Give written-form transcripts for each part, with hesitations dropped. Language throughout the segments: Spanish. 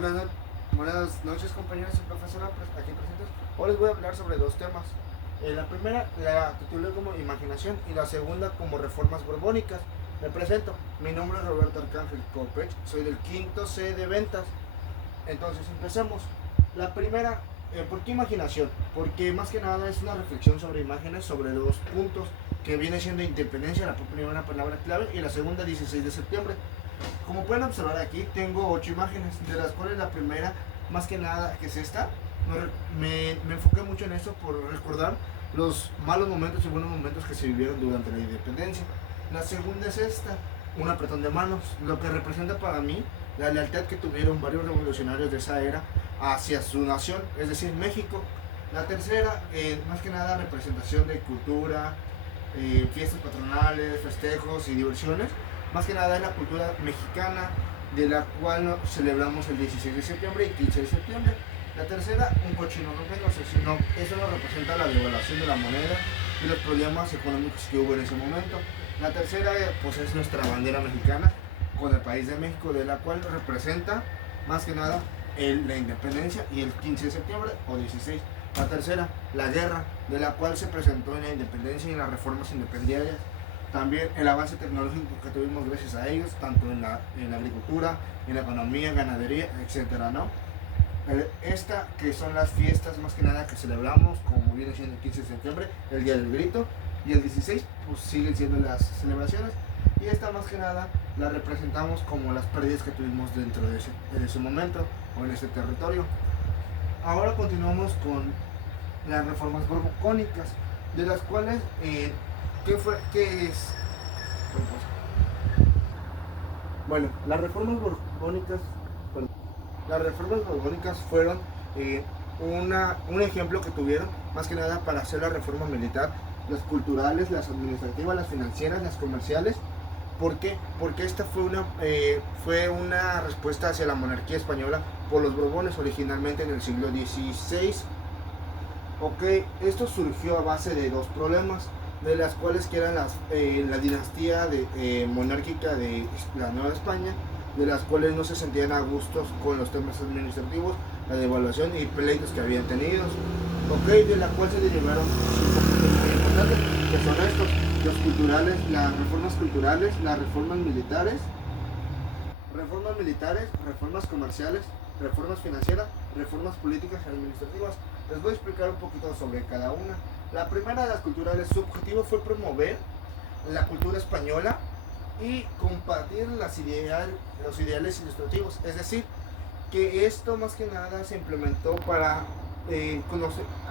Buenas, buenas noches, compañeros y profesora aquí presentes. Hoy les voy a hablar sobre dos temas. La primera la titulé como imaginación y la segunda como reformas borbónicas. Me presento, mi nombre es Roberto Arcángel Copech, soy del quinto C de ventas. Entonces empecemos. La primera, ¿por qué imaginación? Porque más que nada es una reflexión sobre imágenes, sobre dos puntos, que viene siendo independencia, la primera palabra clave, y la segunda 16 de septiembre. Como pueden observar aquí, tengo 8 imágenes, de las cuales la primera, más que nada, que es esta, me enfoqué mucho en eso por recordar los malos momentos y buenos momentos que se vivieron durante la independencia. La segunda es esta, un apretón de manos, lo que representa para mí la lealtad que tuvieron varios revolucionarios de esa era hacia su nación, es decir, México. La tercera, más que nada, representación de cultura, fiestas patronales, festejos y diversiones, más que nada en la cultura mexicana, de la cual celebramos el 16 de septiembre y 15 de septiembre. La tercera, un cochino no sé, sino eso nos representa la devaluación de la moneda y los problemas económicos que hubo en ese momento. La tercera, pues es nuestra bandera mexicana con el país de México, de la cual representa más que nada la independencia y el 15 de septiembre o 16. La tercera, la guerra, de la cual se presentó en la independencia y en las reformas independientes. También el avance tecnológico que tuvimos gracias a ellos, tanto en la agricultura, en la economía, ganadería, etcétera, ¿no? Esta, que son las fiestas más que nada que celebramos, como viene siendo el 15 de septiembre, el Día del Grito, y el 16, pues siguen siendo las celebraciones, y esta más que nada la representamos como las pérdidas que tuvimos dentro de ese momento, o en ese territorio. Ahora continuamos con las reformas borbónicas, de las cuales, ¿qué es? Bueno, las reformas borbónicas fueron un ejemplo que tuvieron, más que nada para hacer la reforma militar, las culturales, las administrativas, las financieras, las comerciales. ¿Por qué? Porque esta fue una respuesta hacia la monarquía española por los Borbones originalmente en el siglo XVI. Ok, esto surgió a base de dos problemas, de las cuales que eran la dinastía monárquica de la Nueva España, de las cuales no se sentían a gustos con los temas administrativos, la devaluación y pleitos que habían tenido. Ok, de la cual se derivaron cinco puntos muy importantes, que son estos: los culturales, las reformas militares, reformas comerciales, reformas financieras, reformas políticas y administrativas. Les voy a explicar un poquito sobre cada una. La primera de las culturales, su objetivo fue promover la cultura española y compartir los ideales ilustrativos. Es decir, que esto más que nada se implementó para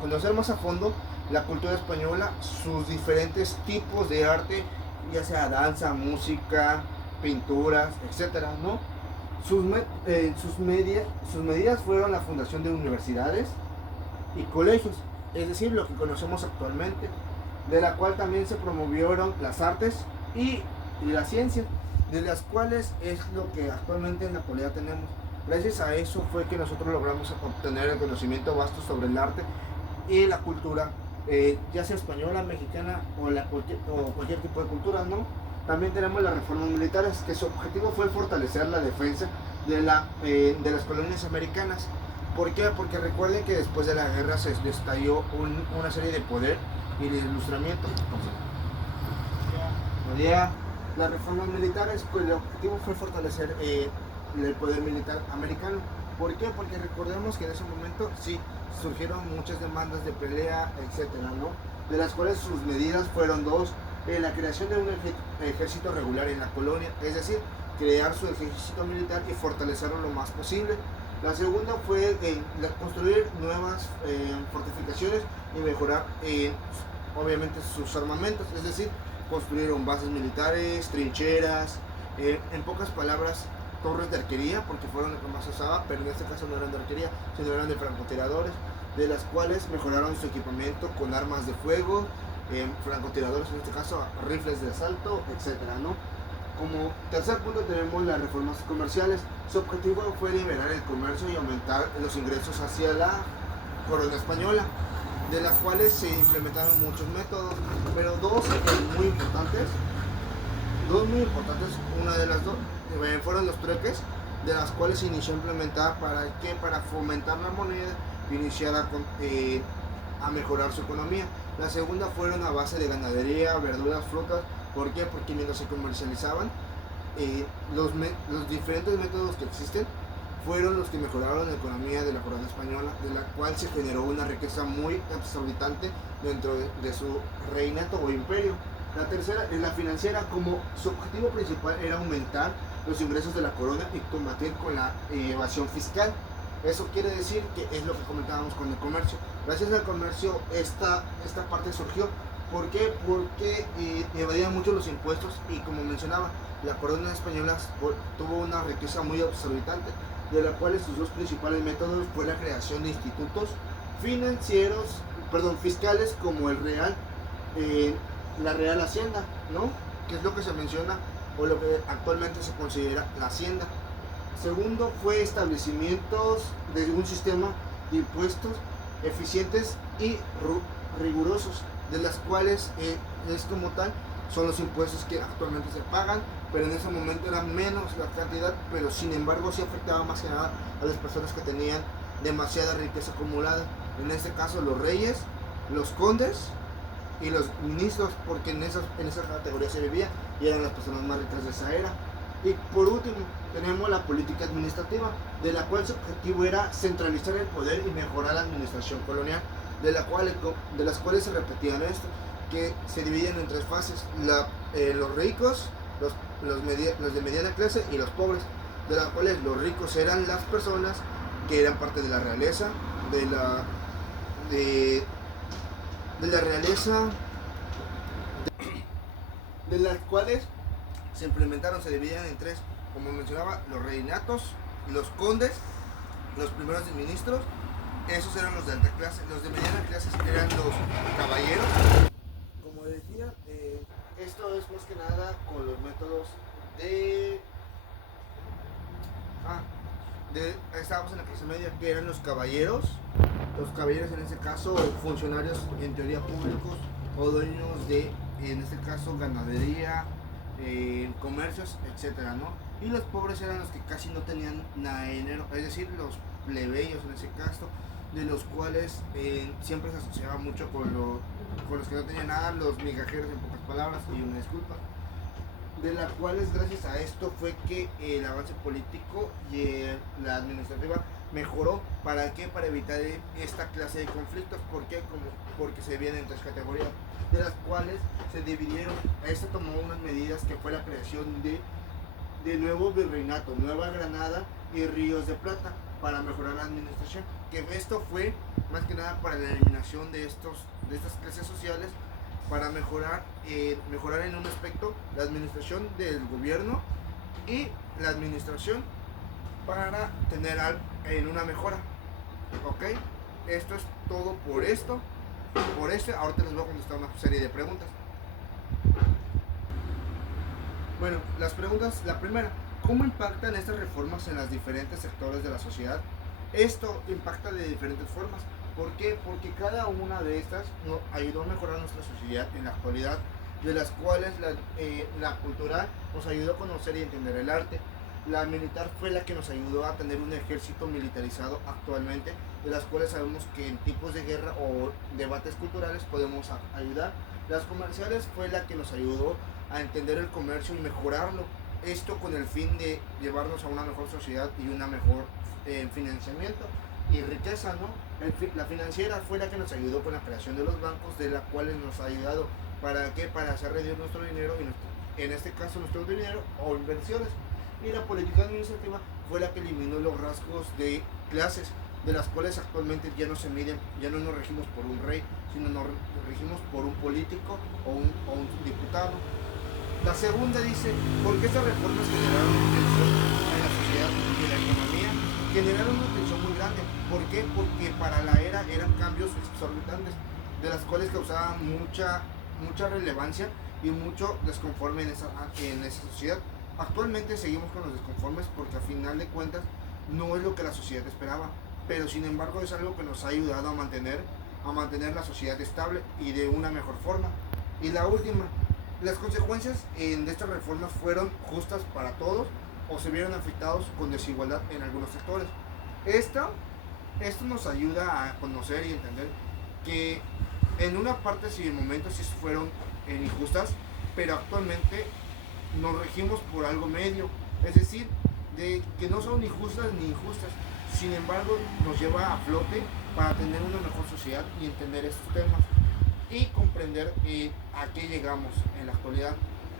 conocer más a fondo la cultura española, sus diferentes tipos de arte, ya sea danza, música, pinturas, etcétera, ¿no? Sus medidas fueron la fundación de universidades y colegios, es decir, lo que conocemos actualmente, de la cual también se promovieron las artes y la ciencia, de las cuales es lo que actualmente en la actualidad tenemos. Gracias a eso fue que nosotros logramos obtener el conocimiento vasto sobre el arte y la cultura, ya sea española, mexicana o cualquier tipo de cultura, ¿no? También tenemos las reformas militares, que su objetivo fue fortalecer la defensa de las colonias americanas. ¿Por qué? Porque recuerden que después de la guerra se estalló una serie de poder y de ilustramiento. Las reformas militares, pues el objetivo fue fortalecer el poder militar americano. ¿Por qué? Porque recordemos que en ese momento sí surgieron muchas demandas de pelea, etcétera, ¿no? De las cuales sus medidas fueron dos: la creación de un ejército regular en la colonia, es decir, crear su ejército militar y fortalecerlo lo más posible. La segunda fue construir nuevas fortificaciones y mejorar obviamente sus armamentos, es decir, construyeron bases militares, trincheras, en pocas palabras, torres de arquería, porque fueron lo que más se usaba, pero en este caso no eran de arquería, sino eran de francotiradores, de las cuales mejoraron su equipamiento con armas de fuego, francotiradores, en este caso rifles de asalto, etcétera, ¿no? Como tercer punto tenemos las reformas comerciales. Su objetivo fue liberar el comercio y aumentar los ingresos hacia la corona española, de las cuales se implementaron muchos métodos, pero dos muy importantes, una de las dos fueron los trueques, de las cuales se inició a implementar para fomentar la moneda e iniciar a mejorar su economía. La segunda fueron a base de ganadería, verduras, frutas. ¿Por qué? Porque mientras se comercializaban, los diferentes métodos que existen fueron los que mejoraron la economía de la corona española, de la cual se generó una riqueza muy exorbitante dentro de su reinato o imperio. La tercera es la financiera, como su objetivo principal era aumentar los ingresos de la corona y combatir con la evasión fiscal. Eso quiere decir que es lo que comentábamos con el comercio. Gracias al comercio esta parte surgió. ¿Por qué? Porque evadían mucho los impuestos y, como mencionaba, la corona española tuvo una riqueza muy exorbitante, de la cual sus dos principales métodos fue la creación de institutos fiscales, como el Real, la Real Hacienda, ¿no? Que es lo que se menciona o lo que actualmente se considera la Hacienda. Segundo fue establecimientos de un sistema de impuestos eficientes y rigurosos, de las cuales es como tal, son los impuestos que actualmente se pagan, pero en ese momento era menos la cantidad, pero sin embargo sí afectaba más que nada a las personas que tenían demasiada riqueza acumulada. En este caso los reyes, los condes y los ministros, porque en esa categoría se vivía y eran las personas más ricas de esa era. Y por último tenemos la política administrativa, de la cual su objetivo era centralizar el poder y mejorar la administración colonial, de las cuales se repetían esto, que se dividían en tres fases: los ricos, los de mediana clase y los pobres, de las cuales los ricos eran las personas que eran parte de la realeza, de la realeza, de las cuales se implementaron, se dividían en tres, como mencionaba, los reinatos, los condes, los primeros ministros. Esos eran los de alta clase. Los de mediana clase eran los caballeros. Como decía, esto es más que nada con los métodos estábamos en la clase media, que eran los caballeros. Los caballeros, en este caso, funcionarios en teoría públicos o dueños de, en este caso, ganadería, comercios, etcétera, ¿no? Y los pobres eran los que casi no tenían nada de dinero, es decir, los plebeyos en ese caso, de los cuales siempre se asociaba mucho con los que no tenían nada, los migajeros, en pocas palabras, y una disculpa, de las cuales gracias a esto fue que el avance político y la administrativa mejoró. ¿Para qué? Para evitar esta clase de conflictos. ¿Por qué? Porque se vienen en tres categorías, de las cuales se dividieron. Esto tomó unas medidas que fue la creación de nuevo virreinato, Nueva Granada y Ríos de Plata, para mejorar la administración. Que esto fue más que nada para la eliminación de estas clases sociales, para mejorar en un aspecto la administración del gobierno y la administración para tener en una mejora. Ok, esto es todo por esto. Ahorita les voy a contestar una serie de preguntas. Bueno, las preguntas, la primera: ¿cómo impactan estas reformas en los diferentes sectores de la sociedad? Esto impacta de diferentes formas. ¿Por qué? Porque cada una de estas nos ayudó a mejorar nuestra sociedad en la actualidad, de las cuales la cultural nos ayudó a conocer y entender el arte. La militar fue la que nos ayudó a tener un ejército militarizado actualmente, de las cuales sabemos que en tipos de guerra o debates culturales podemos ayudar. Las comerciales fue la que nos ayudó a entender el comercio y mejorarlo. Esto con el fin de llevarnos a una mejor sociedad y una mejor financiamiento y riqueza, ¿no? La financiera fue la que nos ayudó con la creación de los bancos, de la cual nos ha ayudado. ¿Para qué? Para hacer rendir nuestro dinero, y en este caso nuestro dinero o inversiones. Y la política administrativa fue la que eliminó los rasgos de clases, de las cuales actualmente ya no se miden, ya no nos regimos por un rey, sino nos regimos por un político o un diputado. La segunda dice: ¿por qué estas reformas generaron tensión en la sociedad y en la economía? Generaron una tensión muy grande. ¿Por qué? Porque para la era eran cambios exorbitantes, de las cuales causaban mucha relevancia y mucho desconforme en esa sociedad. Actualmente seguimos con los desconformes porque a final de cuentas no es lo que la sociedad esperaba, pero sin embargo es algo que nos ha ayudado a mantener la sociedad estable y de una mejor forma. Y la última: las consecuencias de estas reformas fueron justas para todos, o se vieron afectados con desigualdad en algunos sectores. Esto nos ayuda a conocer y entender que en una parte sí, en momentos sí fueron injustas, pero actualmente nos regimos por algo medio, es decir, de que no son ni justas ni injustas, sin embargo nos lleva a flote para tener una mejor sociedad y entender estos temas y comprender a qué llegamos en la actualidad.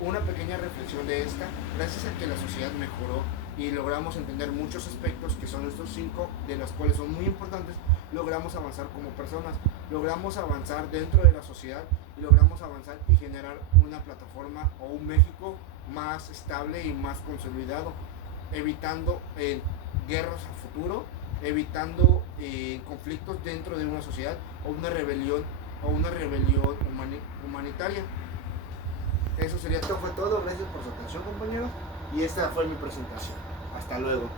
Una pequeña reflexión de esta, gracias a que la sociedad mejoró y logramos entender muchos aspectos que son estos 5, de los cuales son muy importantes, logramos avanzar como personas, logramos avanzar dentro de la sociedad y logramos avanzar y generar una plataforma o un México más estable y más consolidado, evitando guerras a futuro, evitando conflictos dentro de una sociedad o una rebelión humanitaria. Eso sería todo, fue todo. Gracias por su atención, compañeros. Y esta fue mi presentación. Hasta luego.